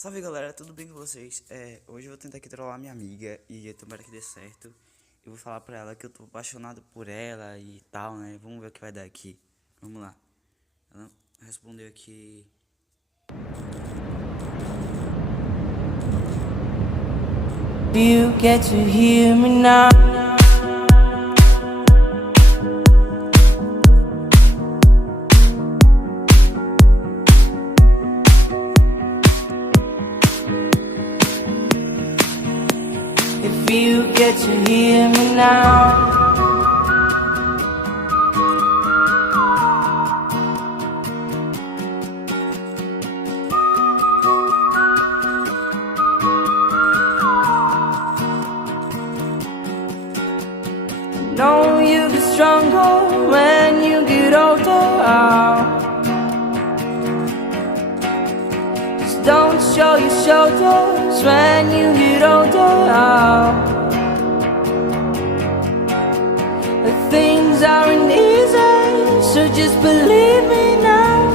Salve galera, tudo bem com vocês? Hoje eu vou tentar aqui trollar minha amiga e tomara que dê certo. Eu vou falar pra ela que eu tô apaixonado por ela e tal, né? Vamos ver o que vai dar aqui. Vamos lá. Ela respondeu aqui. You get to hear me now. If you get to hear me now. Know you get stronger when you get older. Just don't show your shoulders when you get older. Things aren't easy, so just believe me now.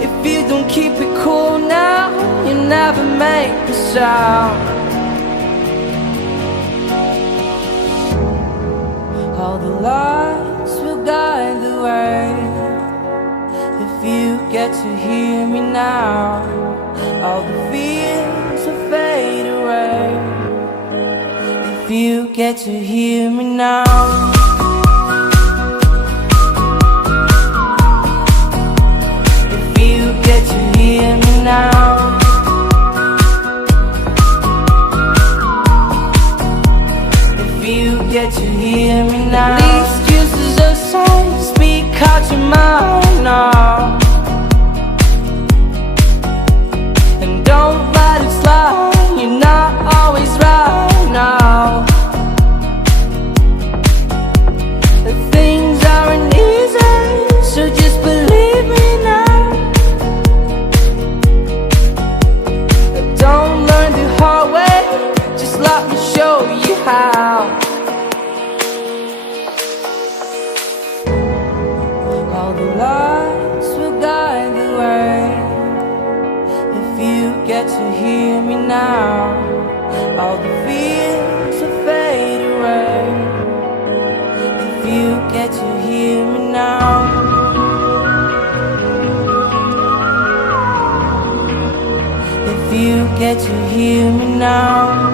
If you don't keep it cool now, you never make a sound. All the lights will guide the way. If you get to hear me now, all the fears will fade away. If you get to hear me now. If you get to hear me now. If you get to hear me now. These excuses aside, speak out your mind now. And don't let it slide, you're not always right now. The things aren't easy, so just believe me now. Don't learn the hard way, just let me show you how. All the lights will guide the way. If you get to hear me now, all the fears will fade away. If you get to hear me now. If you get to hear me now.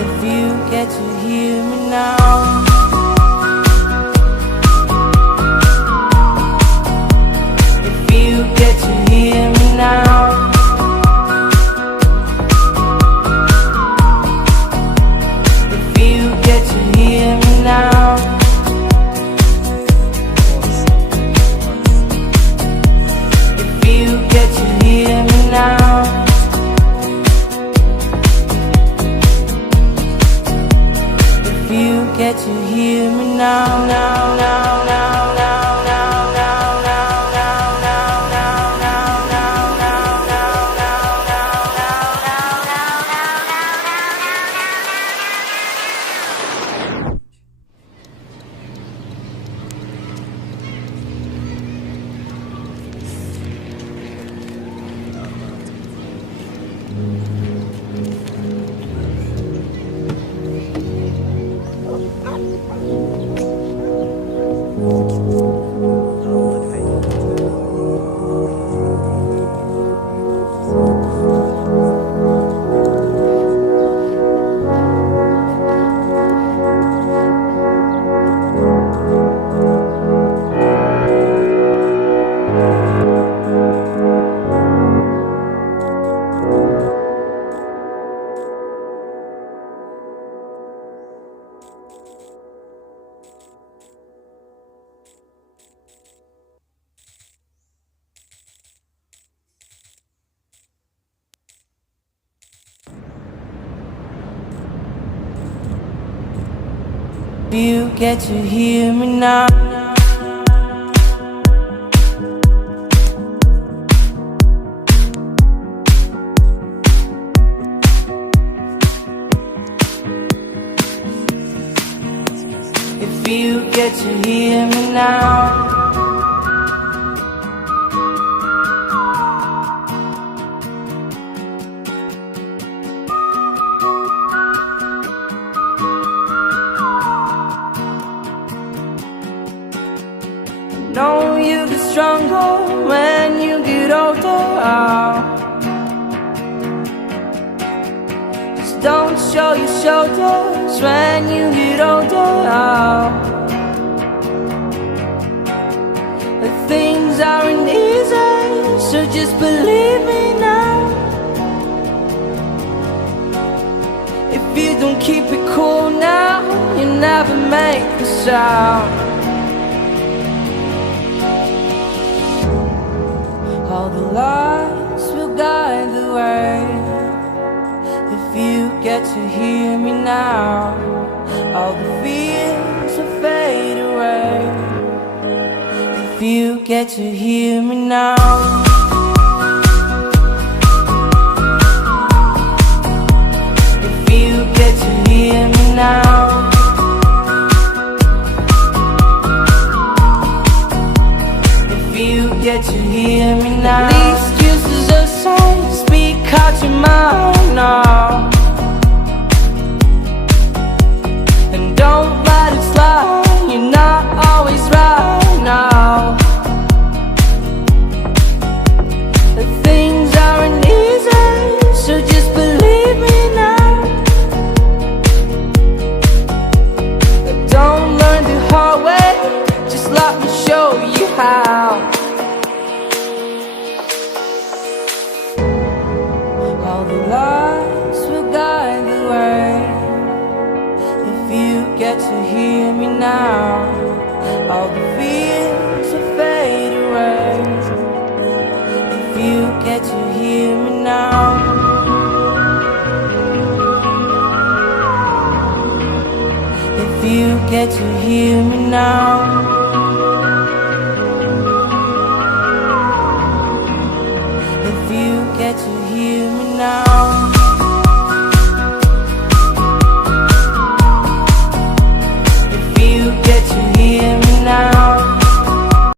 If you get to hear me now. If you get to hear me now. If you get to hear me now. If you get to hear me now. If you get to hear me now, now, now, now, now, now, now, now, now, now, now, now, now, now, now, now, If you get to hear me now. if you get to hear me now. Know you get stronger when you get older. Just don't show your shoulders when you get older. But things aren't easy, so just believe me now. If you don't keep it cool now, you never make a sound. All the lights will guide the way. If you get to hear me now, all the fears will fade away. If you get to hear me now. If you get to hear me now. You get to hear me now. The excuses aside, speak out your mind now. And don't let it slide, you're not always right now. The things aren't easy, so just believe me now. But don't learn the hard way, just let me show you how. All the lights will guide the way. If you get to hear me now, all the fears will fade away. If you get to hear me now. If you get to hear me now.